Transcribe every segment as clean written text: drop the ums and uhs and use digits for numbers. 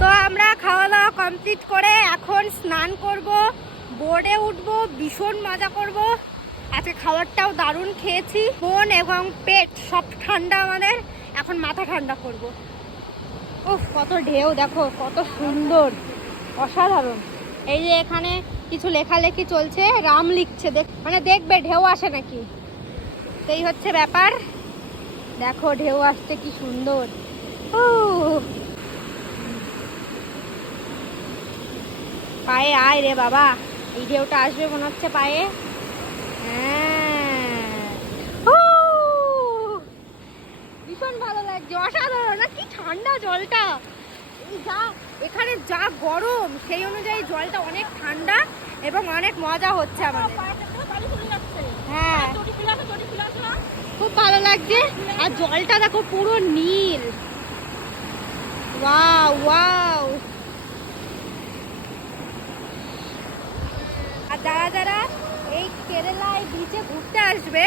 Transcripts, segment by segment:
তো আমরা খাওয়া দাওয়া কমপ্লিট করে এখন স্নান করব, বোর্ডে উঠব, ভীষণ মজা করব। আজকে খাবারটাও দারুণ খেয়েছি, মন এবং পেট সব ঠান্ডা আমাদের। এখন মাথা ঠান্ডা করব। উফ, কত ঢেউ দেখো, কত সুন্দর, অসাধারণ। এই যে এখানে কিছু লেখালেখি চলছে, রাম লিখছে, মানে দেখবে ঢেউ আসে নাকি। এই হচ্ছে ব্যাপার। দেখো ঢেউ আসছে কি সুন্দর। পায়ে আয় রে বাবা, এই ঢেউটা আসবে মনে হচ্ছে পায়ে। হ্যাঁ, ভীষণ ভালো লাগছে, অসাধারণ না? কি ঠান্ডা জলটা, এই যা এখানে যা গরম সেই অনুযায়ী জলটা অনেক ঠান্ডা এবং অনেক মজা হচ্ছে আমাদের। হ্যাঁ, খুব ভালো লাগছে। আর জলটা দেখো পুরো নীল। Wow wow. আর যারা যারা এই কেরালায় বিচে ঘুরতে আসবে,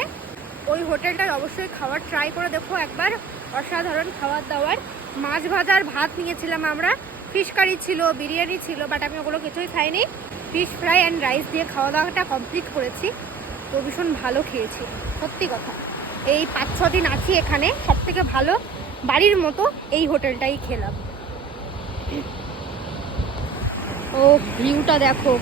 ওই হোটেলটায় অবশ্যই খাবার ট্রাই করে দেখো একবার। অসাধারণ খাবার দাবার। মাছ ভাজার ভাত নিয়েছিলাম আমরা, ফিশ কারি ছিল, বিরিয়ানি ছিল, বাট আমি ওগুলো কিছুই খাইনি। ফিশ ফ্রাই অ্যান্ড রাইস দিয়ে খাওয়া দাওয়াটা কমপ্লিট করেছি। তো ভীষণ ভালো খেয়েছি, সত্যি কথা। এই 5-6 দিন আছি এখানে, সব থেকে ভালো বাড়ির মতো এই হোটেলটাই খেলাম। ও ভিউটা দেখো।